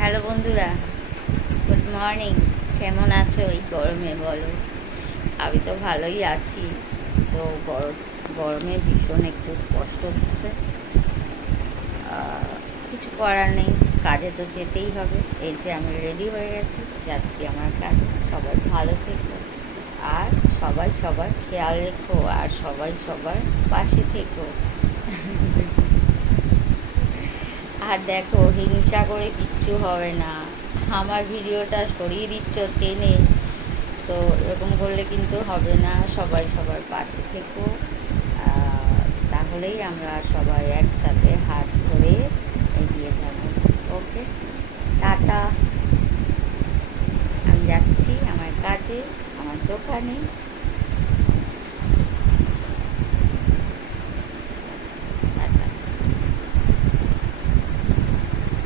Hello বন্ধুরা, good morning. কেমন আছো এই গরমে বলো? আমি তো ভালোই আছি। তো গরমে ভীষণ একটু কষ্ট হচ্ছে। কিছু করার নেই, কাজে তো যেতেই হবে। এই যে আমি রেডি হয়ে গেছি, যাচ্ছি আমার কাজে। সবাই ভালো থেকো, আর সবাই সবার খেয়াল রেখো, আর সবাই সবার পাশে থেকো। আর দেখো, হিংসা করে কিচ্ছু হবে না। আমার ভিডিওটা সরিয়ে দিচ্ছ টেনে, তো এরকম করলে কিন্তু হবে না। সবাই সবার পাশে থেকো, তাহলেই আমরা সবাই একসাথে হাত ধরে এগিয়ে যাব। ওকে, টাটা। আমি যাচ্ছি আমার কাজে, আমার দোকানে।